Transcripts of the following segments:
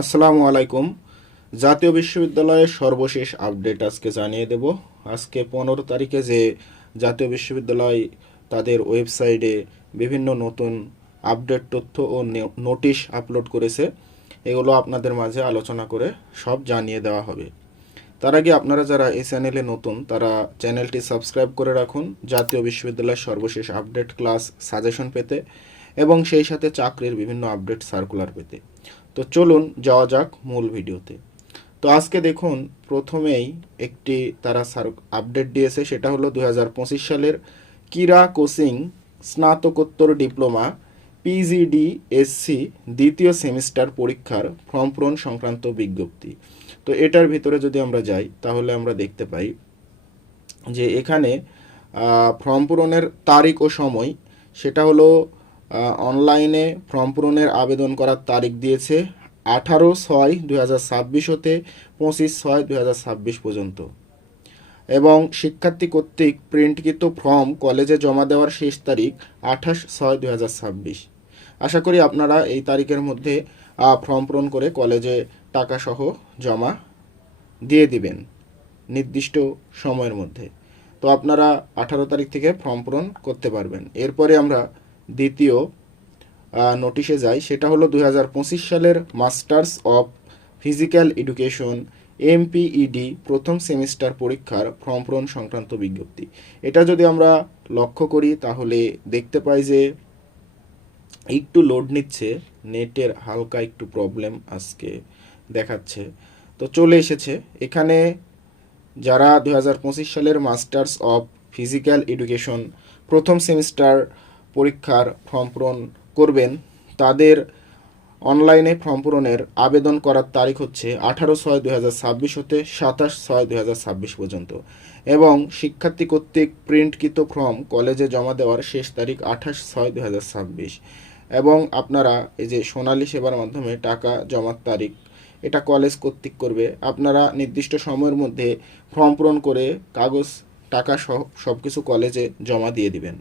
আসসালামু আলাইকুম। জাতীয় বিশ্ববিদ্যালয়ের সর্বশেষ আপডেট আজকে জানিয়ে দেব। আজকে 15 তারিখে যে জাতীয় বিশ্ববিদ্যালয় তাদের ওয়েবসাইটে বিভিন্ন নতুন আপডেট তথ্য ও নোটিশ আপলোড করেছে, এগুলো আপনাদের মাঝে আলোচনা করে সব জানিয়ে দেওয়া হবে। তার আগে আপনারা যারা এই চ্যানেলে নতুন তারা চ্যানেলটি সাবস্ক্রাইব করে রাখুন জাতীয় বিশ্ববিদ্যালয়ের সর্বশেষ আপডেট, ক্লাস, সাজেশন পেতে এবং সেই সাথে চাকরির বিভিন্ন আপডেট সার্কুলার পেতে। তো চলুন যাওয়া যাক মূল ভিডিওতে। তো আজকে দেখুন, প্রথমেই একটি তারা আপডেট দিয়েছে, সেটা হলো 2025 সালের কিরা কোচিং স্নাতকোত্তর ডিপ্লোমা পিজিডিএসসি দ্বিতীয় সেমিস্টার পরীক্ষার ফর্ম পূরণ সংক্রান্ত বিজ্ঞপ্তি। তো এটার ভিতরে যদি আমরা যাই তাহলে আমরা দেখতে পাই যে এখানে ফর্ম পূরণের তারিখ ও সময়, সেটা হলো অনলাইনে ফর্ম পূরণের আবেদন করার তারিখ দিয়েছে 18/6/2026 হতে 25/6/2026 পর্যন্ত, এবং শিক্ষার্থী কর্তৃক প্রিন্টকৃত ফর্ম কলেজে জমা দেওয়ার শেষ তারিখ 28/6/2026। আশা করি আপনারা এই তারিখের মধ্যে ফর্ম পূরণ করে কলেজে টাকাসহ জমা দিয়ে দিবেন নির্দিষ্ট সময়ের মধ্যে। তো আপনারা 18 তারিখ থেকে ফর্ম পূরণ করতে পারবেন। এরপরে আমরা দ্বিতীয় নোটিশে যাই, সেটা হলো 2025 সালের মাস্টার্স অফ ফিজিক্যাল এডুকেশন এমপিইডি প্রথম সেমিস্টার পরীক্ষার ফর্ম পূরণ সংক্রান্ত বিজ্ঞপ্তি। এটা যদি আমরা লক্ষ্য করি তাহলে দেখতে পাই যে একটু লোড নিচ্ছে, নেটের হালকা একটু প্রবলেম আজকে দেখাচ্ছে। তো চলে এসেছে এখানে। যারা 2025 সালের মাস্টার্স অফ ফিজিক্যাল এডুকেশন প্রথম সেমিস্টার পরীক্ষার ফর্ম পূরণ করবেন, তাদের অনলাইনে ফর্ম পূরণের আবেদন করার তারিখ হচ্ছে 18/6/2026 হতে 27/6/2026 পর্যন্ত, এবং শিক্ষার্থী কর্তৃক প্রিন্টকৃত ফর্ম কলেজে জমা দেওয়ার শেষ তারিখ 28/6/2026। এবং আপনারা এই যে সোনালী সেবার মাধ্যমে টাকা জমার তারিখ, এটা কলেজ কর্তৃক করবে। আপনারা নির্দিষ্ট সময়ের মধ্যে ফর্ম পূরণ করে কাগজ, টাকা সহ সব কিছু কলেজে জমা দিয়ে দিবেন।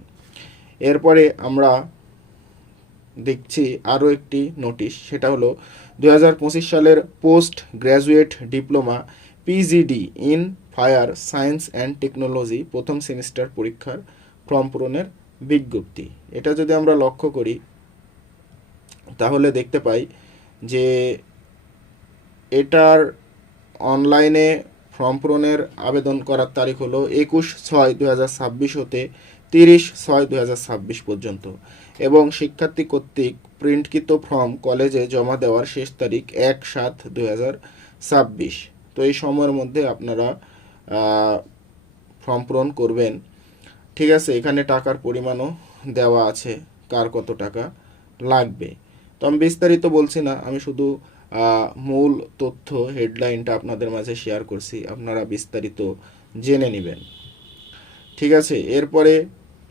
এরপরে আমরা দেখছি আরও একটি নোটিশ, সেটা হলো 2025 সালের post graduate diploma PGD in fire science and technology প্রথম সেমিস্টার পরীক্ষার ফর্ম পূরণের বিজ্ঞপ্তি। এটা যদি আমরা লক্ষ্য করি তাহলে দেখতে পাই যে এটার অনলাইনে ফর্ম পূরণের আবেদন করার তারিখ হলো 21/6/2026 হতে 30/6/2026 পর্যন্ত, এবং শিক্ষার্থী কর্তৃক প্রিন্টকৃত ফর্ম কলেজে জমা দেওয়ার শেষ তারিখ 1/7/2026। তো এই সময়ের মধ্যে আপনারা ফর্ম পূরণ করবেন। ঠিক আছে, এখানে টাকার পরিমাণও দেওয়া আছে, কার কত টাকা লাগবে। তো আমি বিস্তারিত বলছি না, আমি শুধু মূল তথ্য হেডলাইনটা আপনাদের মাঝে শেয়ার করছি, আপনারা বিস্তারিত জেনে নেবেন। ঠিক আছে, এরপরে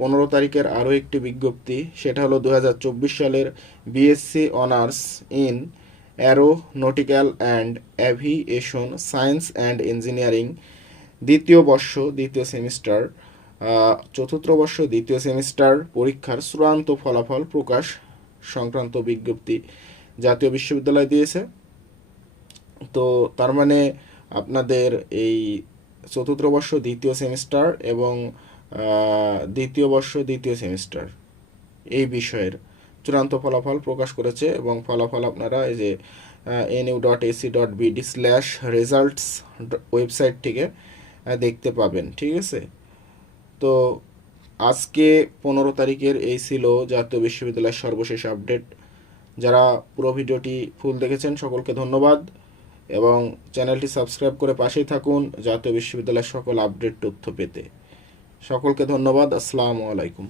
15 তারিখের আরও একটি বিজ্ঞপ্তি, সেটা হলো 2024 সালের BSc honours in aeronautical and aviation science and engineering দ্বিতীয় বর্ষ দ্বিতীয় সেমিস্টার চতুর্থ বর্ষ দ্বিতীয় সেমিস্টার পরীক্ষার চূড়ান্ত ফলাফল প্রকাশ সংক্রান্ত বিজ্ঞপ্তি জাতীয় বিশ্ববিদ্যালয় দিয়েছে। তো তার মানে আপনাদের এই চতুর্থ বর্ষ দ্বিতীয় সেমিস্টার এবং দ্বিতীয় বর্ষ দ্বিতীয় সেমিস্টার এই বিষয়ের চূড়ান্ত ফলাফল প্রকাশ করেছে, এবং ফলাফল আপনারা এই যে nu.ac.bd/results ওয়েবসাইট থেকে দেখতে পাবেন। ঠিক আছে, তো আজকে 15 তারিখের এই ছিল জাতীয় বিশ্ববিদ্যালয়ের সর্বশেষ আপডেট। যারা পুরো ভিডিওটি ফুল দেখেছেন সকলকে ধন্যবাদ, এবং চ্যানেলটি সাবস্ক্রাইব করে পাশেই থাকুন জাতীয় বিশ্ববিদ্যালয়ের সকল আপডেট তথ্য পেতে। সকলকে ধন্যবাদ। আসসালামু আলাইকুম।